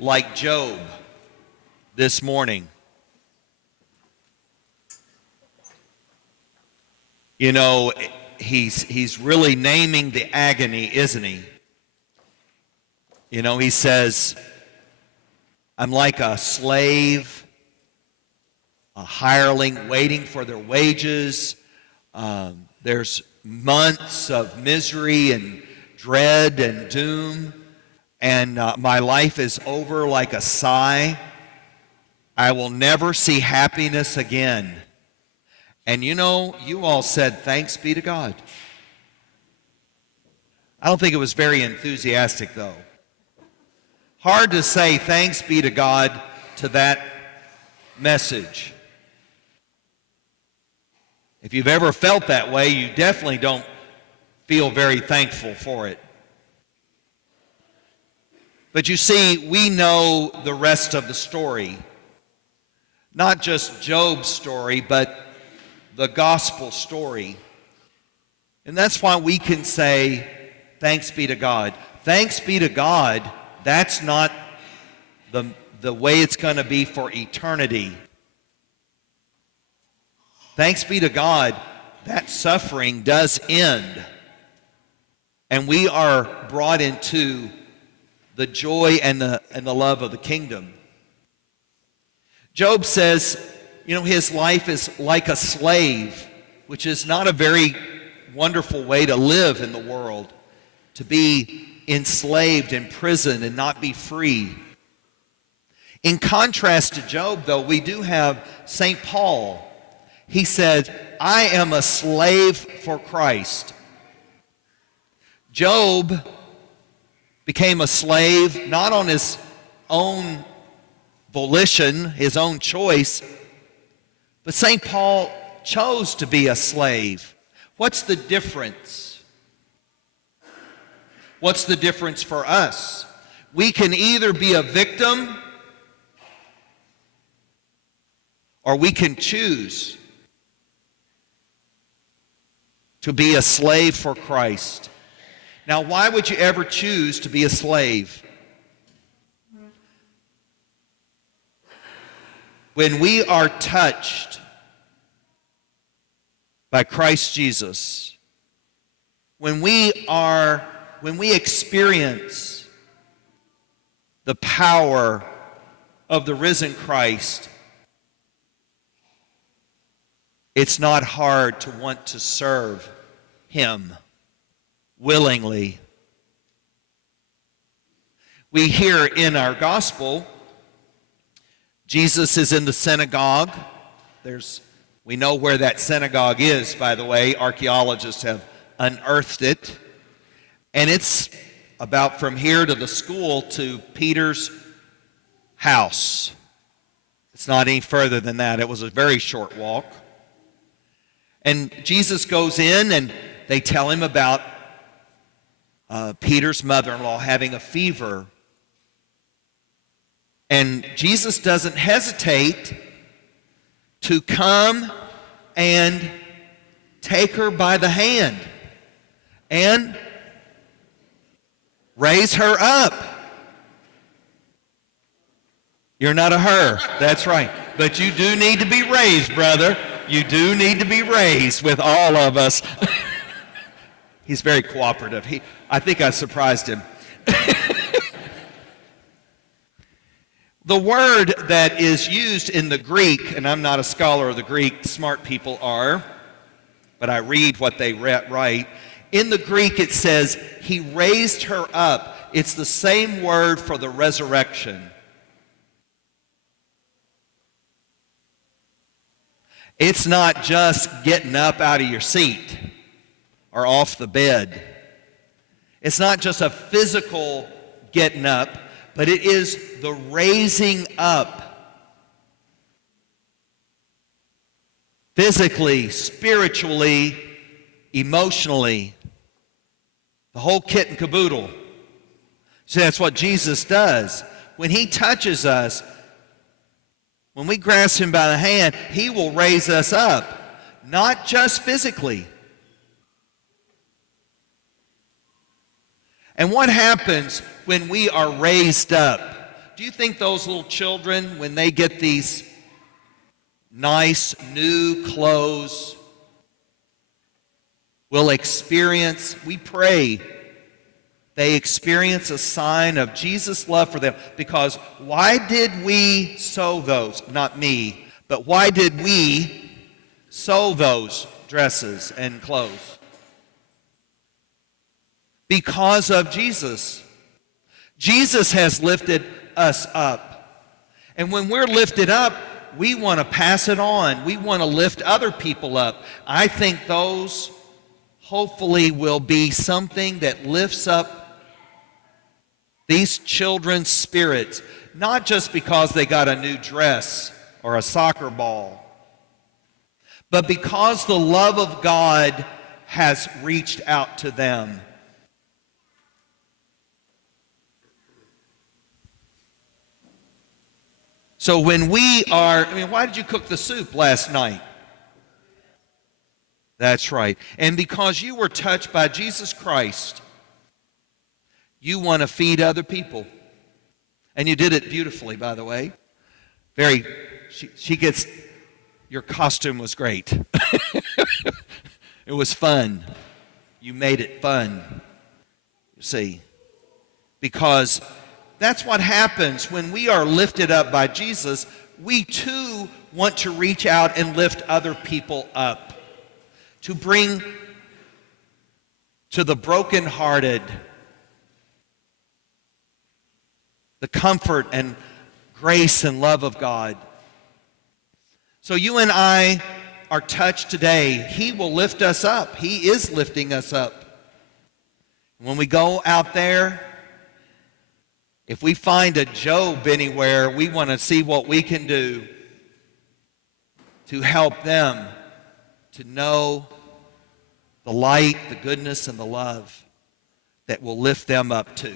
like Job this morning. You know, he's really naming the agony, isn't he? You know, he says, I'm like a slave, a hireling waiting for their wages. There's months of misery and dread and doom, and my life is over like a sigh. I will never see happiness again. And you know, you all said, thanks be to God. I don't think it was very enthusiastic, though. Hard to say thanks be to God to that message. If you've ever felt that way, you definitely don't feel very thankful for it. But you see, we know the rest of the story. Not just Job's story, but the gospel story. And that's why we can say, thanks be to God. Thanks be to God, that's not the way it's going to be for eternity. Thanks be to God, that suffering does end. And we are brought into the joy and the love of the kingdom. Job says, you know, his life is like a slave, which is not a very wonderful way to live in the world, to be enslaved in prison and not be free. In contrast to Job, though, we do have St. Paul. He said, I am a slave for Christ. Job became a slave not on his own volition, his own choice, but St. Paul chose to be a slave. What's the difference? What's the difference for us? We can either be a victim or we can choose to be a slave for Christ. Now, why would you ever choose to be a slave? When we are touched by Christ Jesus, when we experience the power of the risen Christ, it's not hard to want to serve Him willingly. We hear in our gospel, Jesus is in the synagogue. We know where that synagogue is, by the way. Archaeologists have unearthed it. And it's about from here to the school to Peter's house. It's not any further than that. It was a very short walk. And Jesus goes in and they tell him about Peter's mother-in-law having a fever. And Jesus doesn't hesitate to come and take her by the hand and raise her up. You're not a her, that's right. But you do need to be raised, brother. You do need to be raised with all of us. He's very cooperative. I think I surprised him. The word that is used in the Greek, and I'm not a scholar of the Greek, smart people are, but I read what they write. In the Greek it says, he raised her up. It's the same word for the resurrection. It's not just getting up out of your seat or off the bed. It's not just a physical getting up, but it is the raising up. Physically, spiritually, emotionally. The whole kit and caboodle. So that's what Jesus does. When he touches us, when we grasp him by the hand, he will raise us up. Not just physically. And what happens when we are raised up? Do you think those little children, when they get these nice new clothes, will experience, we pray, they experience a sign of Jesus' love for them? Because why did we sew those? Not me, but why did we sew those dresses and clothes? Because of Jesus. Jesus has lifted us up. And when we're lifted up, we want to pass it on. We want to lift other people up. I think those hopefully will be something that lifts up these children's spirits, not just because they got a new dress or a soccer ball, but because the love of God has reached out to them. So when we are, why did you cook the soup last night? That's right. And because you were touched by Jesus Christ, you want to feed other people. And you did it beautifully, by the way. She gets, your costume was great. It was fun. You made it fun. You see, because that's what happens when we are lifted up by Jesus. We too want to reach out and lift other people up, to bring to the brokenhearted the comfort and grace and love of God. So you and I are touched today. He will lift us up. He is lifting us up. When we go out there, if we find a Job anywhere, we want to see what we can do to help them to know the light, the goodness, and the love that will lift them up too.